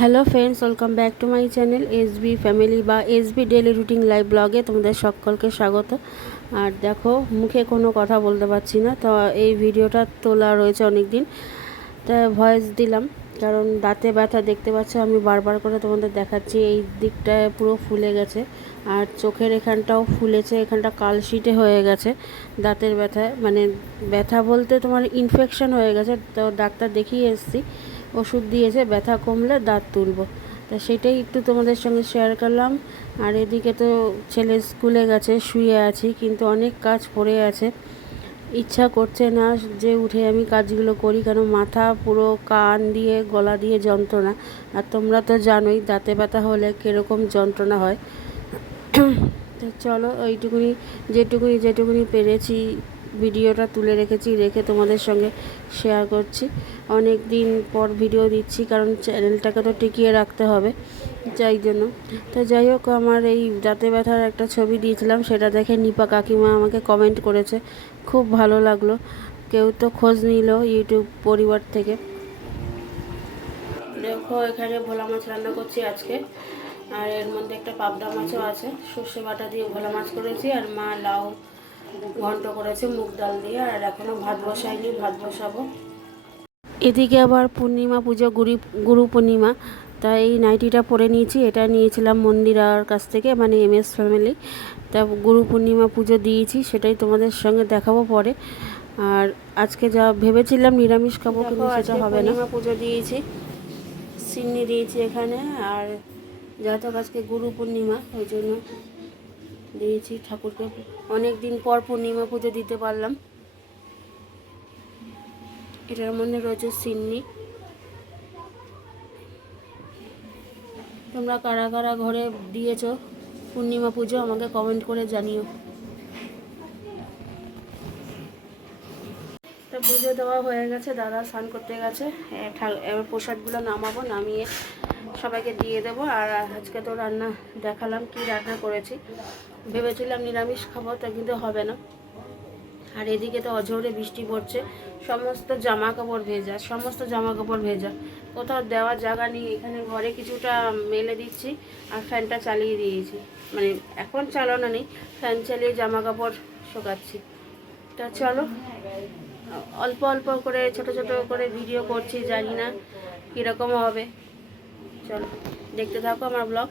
Hello friends, welcome back to my channel SB family বা SB daily routine live ব্লগে তোমাদের সকলকে স্বাগত। আর দেখো, মুখে কোনো কথা বলতে পারছি না, তো এই ভিডিওটা তোলা রয়েছে অনেক দিন, তা ভয়েস দিলাম কারণ দাঁতে ব্যথা দেখতে পাচ্ছ। আমি বারবার করে তোমাদের দেখাচ্ছি, এই দিকটায় পুরো ফুলে গেছে আর চোখের এখানটাও ফুলেছে, এখানটা কালশিটে হয়ে গেছে দাঁতের ব্যথায়। মানে ব্যথা বলতে তোমার ইনফেকশন হয়ে গেছে, তো ডাক্তার দেখিয়ে এসেছি, ওষুধ দিয়েছে, ব্যথা কমলে দাঁত তুলবো। তা সেটাই একটু তোমাদের সঙ্গে শেয়ার করলাম। আর এদিকে তো ছেলে স্কুলে গেছে, শুয়ে আছি, কিন্তু অনেক কাজ পড়ে আছে, ইচ্ছা করছে না যে উঠে আমি কাজগুলো করি, কারণ মাথা পুরো কান দিয়ে গলা দিয়ে যন্ত্রণা। আর তোমরা তো জানোই দাঁতে ব্যথা হলে কীরকম যন্ত্রণা হয়। তো চলো, ওইটুকুনি যেটুকুনি পেরেছি ভিডিওটা তুলে রেখে তোমাদের সঙ্গে শেয়ার করছি। অনেক দিন পর ভিডিও দিচ্ছি, কারণ চ্যানেলটাকে তো টিকিয়ে রাখতে হবে, যাই জন্য। তো যাই হোক, আমার এই দাঁতে ব্যথার একটা ছবি দিয়েছিলাম, সেটা দেখে নিপা কাকিমা আমাকে কমেন্ট করেছে, খুব ভালো লাগলো। কেউ তো খোঁজ নিল ইউটিউব পরিবার থেকে। দেখো, এখানে ভোলা মাছ রান্না করছি আজকে, আর এর মধ্যে একটা পাবদা মাছও আছে। সর্ষে বাটা দিয়ে ভোলা মাছ করেছি, আর মা লাউ ঘন্ট করেছে মুগ ডাল দিয়ে। আর এখনও ভাত বসাইনি, ভাত বসাবো। এদিকে আবার পূর্ণিমা পুজো, গুরু পূর্ণিমা, তাই এই নাইটিটা পরে নিয়েছি। এটা নিয়েছিলাম মন্দিরার কাছ থেকে, মানে MS ফ্যামিলি। তা গুরু পূর্ণিমা পুজো দিয়েছি, সেটাই তোমাদের সঙ্গে দেখাবো পরে। আর আজকে যা ভেবেছিলাম নিরামিষ খাবো, কিন্তু সেটা হবে না। পুজো দিয়েছি, সিন্নি দিয়েছি এখানে, আর যেহেতু আজকে গুরু পূর্ণিমা ওই জন্য দিয়েছি ঠাকুরকে। অনেক দিন পর পূর্ণিমা পুজো দিতে পারলাম। এটার মধ্যে রয়েছে সিন্নি। তোমরা কারা কারা ঘরে দিয়েছো পূর্ণিমা পুজো আমাকে কমেন্ট করে জানিও। তো পুজো দেওয়া হয়ে গেছে, দাদা স্নান করতে গেছে, এবার প্রসাদগুলো নামাবো, নামিয়ে সবাইকে দিয়ে দেবো। আর আজকে তো রান্না দেখালাম কি রান্না করেছি। ভেবেছিলাম নিরামিষ খাবো, তা কিন্তু হবে না। আর এদিকে তো অঝোরে বৃষ্টি পড়ছে, সমস্ত জামা কাপড় ভেজা, কোথাও দেওয়ার জায়গা নেই। এখানে ঘরে কিছুটা মেলে দিচ্ছি, আর ফ্যানটা চালিয়ে দিয়েছি, মানে এখন চালানো নেই, ফ্যান চালিয়ে জামা কাপড় শোকাচ্ছি। তা চলো, অল্প অল্প করে ছোট করে ভিডিও করছি, জানি না কীরকম হবে। চলো দেখতে থাকো আমার ব্লগ।